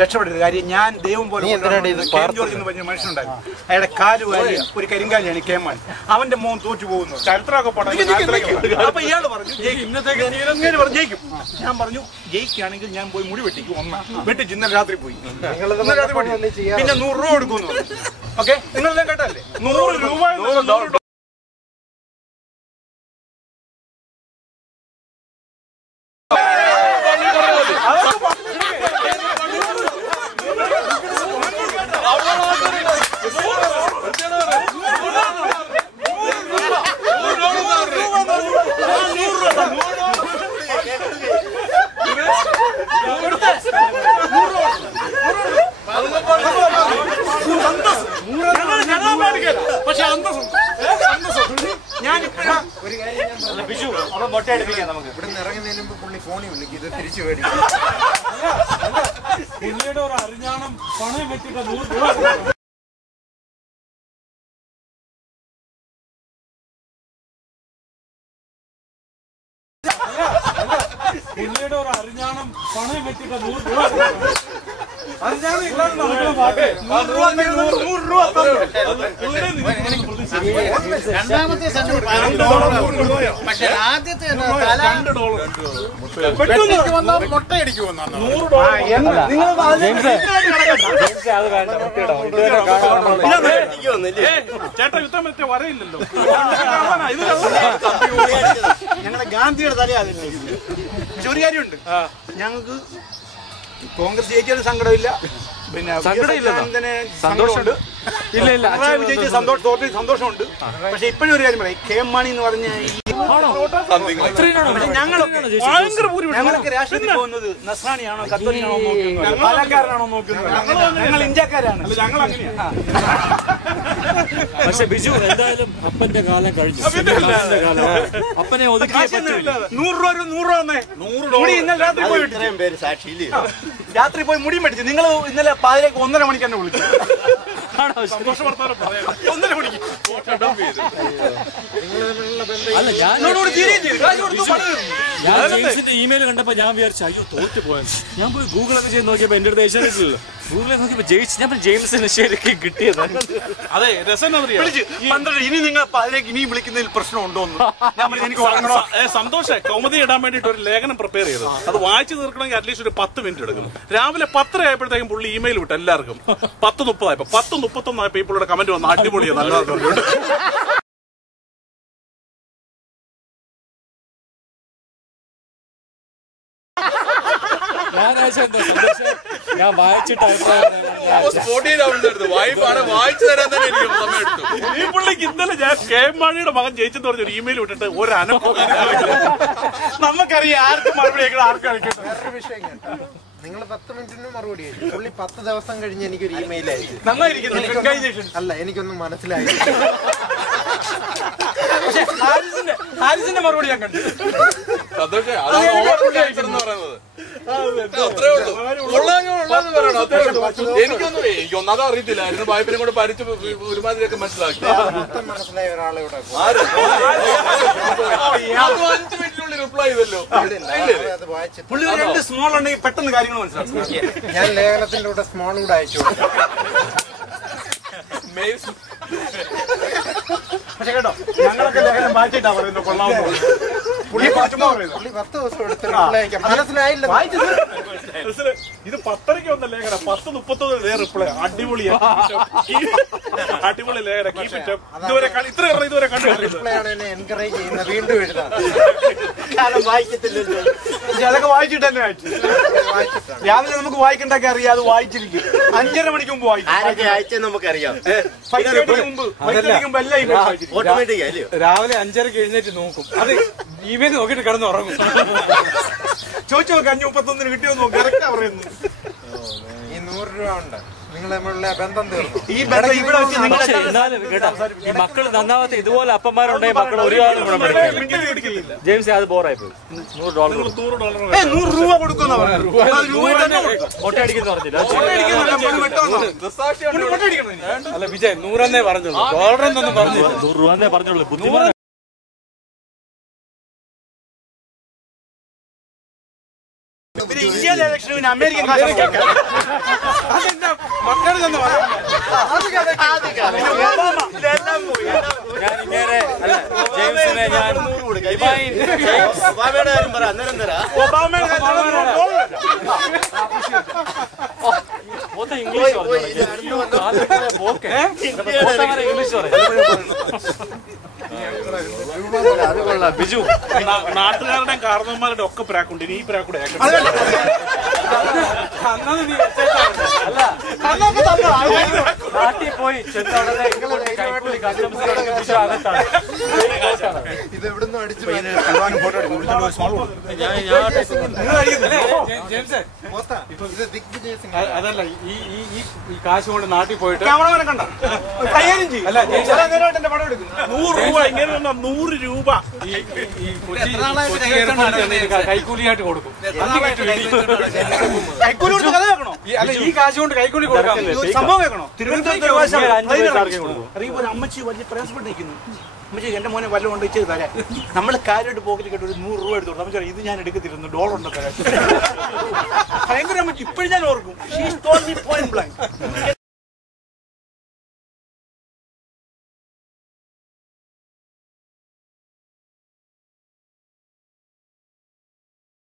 രക്ഷപ്പെടരുത്. കാര്യം ഞാൻ ദൈവം പോലെ പറഞ്ഞ മനുഷ്യനുണ്ടായിരുന്നു. അയാളുടെ കാല് വാരി ഒരു കരിങ്കാലിയാണ് കേമാൻ. അവന്റെ മോൻ തോറ്റു പോകുന്നു. ചരിത്രമൊക്കെ അപ്പൊ ഇയാൾ പറഞ്ഞു ജയിക്കും. ഞാൻ പറഞ്ഞു ജയിക്കുകയാണെങ്കിൽ ഞാൻ പോയി മുടി വെട്ടിക്കും. വെട്ടിച്ച് ഇന്നലെ രാത്രി പോയി. പിന്നെ 100 രൂപ കൊടുക്കുന്നു. ഓക്കെ, നിങ്ങളെല്ലാം കേട്ടല്ലേ? 100 രൂപ. പക്ഷെ ഞാനിപ്പോഴാ ഒരു കാര്യം മൊട്ടയടിപ്പിക്കാം. നമുക്ക് ഇവിടെ നിന്ന് ഇറങ്ങുന്നതിന് മുമ്പ് പുള്ളി ഫോണിൽ വിളിക്കും. ഇത് തിരിച്ചു മേടിക്കും. പുള്ളിയുടെ ഒരു അറിഞ്ഞാണം പണയം വെച്ചിട്ട് 100 രൂപ. പുള്ളിയുടെ ഒരു അറിഞ്ഞാണം പണയം വെച്ചിട്ട് 100 രൂപ. രണ്ടാമത്തെ പക്ഷെ ആദ്യത്തെ മുട്ടയടിക്കുമെന്നാണ്. ചേട്ടാ യുദ്ധം മറ്റേ വരയില്ലല്ലോ. ഞങ്ങളുടെ ഗാന്ധിയുടെ തലയാതില്ല. പക്ഷെ ഒരു കാര്യമുണ്ട്, ഞങ്ങൾക്ക് കോൺഗ്രസ് ജയിച്ചാലും സങ്കടമില്ല. പിന്നെ സന്തോഷമുണ്ട്. വിജയിച്ച സന്തോഷമുണ്ട്. പക്ഷെ ഇപ്പോഴും ഒരു കാര്യം പറയാം, കെ എം മാണി എന്ന് പറഞ്ഞ ഞങ്ങളൊക്കെ രാഷ്ട്രീയത്തിൽ പോകുന്നത് നസ്രാണിയാണോ കത്തോലിക്കാണോ നോക്കുന്നത്, പാലക്കാരനാണോ നോക്കുന്നത്? ഞങ്ങൾ ഇന്ത്യക്കാരാണ്. പക്ഷെ ബിജു എന്തായാലും അപ്പന്റെ കാലം കഴിഞ്ഞു. അപ്പനെ ഒതുക്കി 100 രൂപ മുടി ഇന്നലെ രാത്രി പോയി രാത്രി പോയി മുടിയും മേടിച്ചു. നിങ്ങൾ ഇന്നലെ പാതിരേക്ക് 1:30 മണിക്ക് തന്നെ വിളിച്ചു. 1:30 മണിക്ക് ഇമെയിൽ കണ്ടപ്പോ ഞാൻ വിചാരിച്ചു അയ്യോ തോറ്റു പോയത്. ഞാൻ പോയി ഗൂഗിളൊക്കെ ചെയ്ത് നോക്കിയപ്പോ എന്റെ അടുത്ത് ഏഷ്യാനെറ്റില്ല. ഗൂഗിളിൽ നോക്കിയപ്പോ ജയിച്ചു. ഞാൻ ജെയിംസിന് ശരിക്കും കിട്ടിയത്. അതെ, രസം ഇനി നിങ്ങൾ പാതിരേക്ക് ഇനിയും വിളിക്കുന്നതിൽ പ്രശ്നമുണ്ടോ? എനിക്ക് സന്തോഷം. കൗമുദി ഇടാൻ വേണ്ടിയിട്ട് ഒരു ലേഖനം പ്രിപ്പയർ ചെയ്തു. അത് വായിച്ചു തീർക്കണമെങ്കിൽ അറ്റ്ലീസ്റ്റ് ഒരു 10 മിനിറ്റ് എടുക്കും. രാവിലെ 10:30 ആയപ്പോഴത്തേക്കും പുള്ളി ഇമെയിൽ വിട്ടു എല്ലാവർക്കും. 10:30 ആയപ്പോ 10:31 ആയപ്പോ ഈ പുള്ളിയുടെ കമന്റ് വന്നു, അടിപൊളിയാണ് നല്ലതാന്ന് പറഞ്ഞിട്ട്. ഞാൻ വായിച്ചിട്ട് വായിച്ചു തരാൻ തന്നെ എനിക്ക് സമയം എടുത്തു. ഈ പുള്ളിക്ക് ഇന്നലെ ഞാൻ കെ എം മാണിയുടെ മകൻ ജയിച്ചെന്ന് പറഞ്ഞ ഒരു ഇമെയിൽ വിട്ടിട്ട് ഒരു അനക്കം. നമുക്കറിയാം ആർക്കും മറുപടി ആർക്കും അയക്കട്ടെ. നിങ്ങൾ 10 മിനിറ്റിന് മറുപടി ആയിരിക്കും. പുള്ളി 10 ദിവസം കഴിഞ്ഞ് എനിക്കൊരു ഇമെയിൽ അയച്ചു. അല്ല, എനിക്കൊന്നും മനസ്സിലായി. ഹാരിസിന്റെ മറുപടി ഞാൻ കണ്ടു. എനിക്കൊന്നും അത് അറിയത്തില്ലായിരുന്നു. വായ്പനും കൂടെ പരിച്ച് ഒരുമാതിരിയൊക്കെ മനസ്സിലാക്കി. മനസ്സിലായ ഒരാളെവിടെ 5 മിനിറ്റിനുള്ളിൽ റിപ്ലൈ ചെയ്തല്ലോ. പുള്ളി 2 സ്മോൾ ഉണ്ടെങ്കിൽ പെട്ടെന്ന് കാര്യങ്ങൾ മനസ്സിലാക്കും. ഞാൻ ലേഖനത്തിന്റെ കൂടെ സ്മോൾ കൂടെ അയച്ചു. പക്ഷെ കേട്ടോ, ഞങ്ങളൊക്കെ ലേഖനം മാറ്റിയിട്ടാ പറയുന്നത് കൊള്ളാവുന്ന. പുള്ളി 10 ദിവസം എടുത്ത് റിപ്ലൈ അയക്കാം. മനസ്സിലായില്ല. ഇത് 10:30 വന്ന ലേഖനം 10:31 റിപ്ലൈ. അടിപൊളിയാണ്, അടിപൊളി ലേഖനം. ഇതുവരെ റിപ്ലൈ ആണ് എന്നെ എൻകറേജ് ചെയ്യുന്നത്. വീണ്ടും എഴുതാം. വായിക്കത്തില്ലല്ലോ. അതൊക്കെ വായിച്ചിട്ട് തന്നെ രാവിലെ നമുക്ക് വായിക്കണ്ടൊക്കെ അറിയാം. അത് വായിച്ചിരിക്കും. 5:30 മണിക്ക് മുമ്പ് വായിക്കും. നമുക്കറിയാം. രാവിലെ 5:30 എഴുന്നേറ്റ് നോക്കും. അത് ഇമെയിൽ നോക്കിയിട്ട് കിടന്ന് ഉറങ്ങും. ചോദിച്ചു നോക്ക് 5:31 കിട്ടിയോ നോക്കി കറക്റ്റാ പറയുന്നു. ഈ 100 രൂപ ഉണ്ട്. നിങ്ങൾ തമ്മിലുള്ള ബന്ധം തീർന്നു. ഈ ബന്ധം ഇവിടെ വെച്ച് ഈ മക്കൾ നന്നാവാത്ത ഇതുപോലെ അപ്പന്മാരുണ്ടെങ്കിൽ മക്കൾ ഒരു കാലം ഇവിടെ പഠിക്കില്ല. ജെയിംസ് അത് ബോറായി പോയി. $100 100 രൂപ കൊടുക്കുന്ന ഒട്ടയടിക്കുന്ന പറഞ്ഞില്ല. അല്ല വിജയ് 100 പറഞ്ഞുള്ളൂ. $100 പറഞ്ഞില്ല. 100 രൂപ പറഞ്ഞുള്ളൂ. ബുദ്ധിമുട്ട് പിന്നെ ഇന്ത്യയിലെ ഇലക്ഷന് പിന്നെ അമേരിക്കൻ കാശ് അതെന്താ മക്കൾ തന്നെ ഞാൻ ഇങ്ങനെ ജെയിംസിനെ ഞാൻ ഒബാമയുടെ കാര്യം പറ അന്നേരം തരാ ഇംഗ്ലീഷ് ബിജു നാട്ടുകാരുടെയും കാരണവന്മാരുടെ ഒക്കെ പ്രാക്കുണ്ട് ഇനി ഈ പ്രാക്കൂടെ നാട്ടിൽ പോയി കൈക്കൂലി കസ്റ്റംസിനോടൊക്കെ അകത്താണ്. ഇത് എവിടുന്ന് അടിച്ചു ഇത് ദിഗ്വിജയ് സിംഗ്. അതല്ല ഈ കാശ് കൊണ്ട് നാട്ടിൽ പോയിട്ട് അല്ല 100 രൂപ ഇങ്ങനെ 100 രൂപ കൈക്കൂലിയായിട്ട് കൊടുക്കും. കൈക്കൂലി കൊടുത്ത് കഥ വെക്കണോ? അല്ല ഈ കാശ് കൊണ്ട് കൈക്കൂലി കൊടുക്കാം. സംഭവം വെക്കണോ? തിരുവനന്തപുരത്ത് അമ്മച്ചി വലിയ പ്രയാസപ്പെട്ട് നിൽക്കുന്നു. അമ്മച്ചി എന്റെ മോനെ വല്ലതും കൊണ്ട് ചെയ്ത് തരാം. നമ്മൾ കാര്യമായിട്ട് പോക്കറ്റിൽ കേട്ട് ഒരു 100 രൂപ എടുത്തു കൊടുത്തു. അമ്മച്ചി ഇത് ഞാൻ എടുക്കത്തിരുന്നു, ഡോളർ ഉണ്ടോ തരാം. ഭയങ്കര അമ്മച്ചി ഇപ്പോഴും ഞാൻ ഓർക്കും.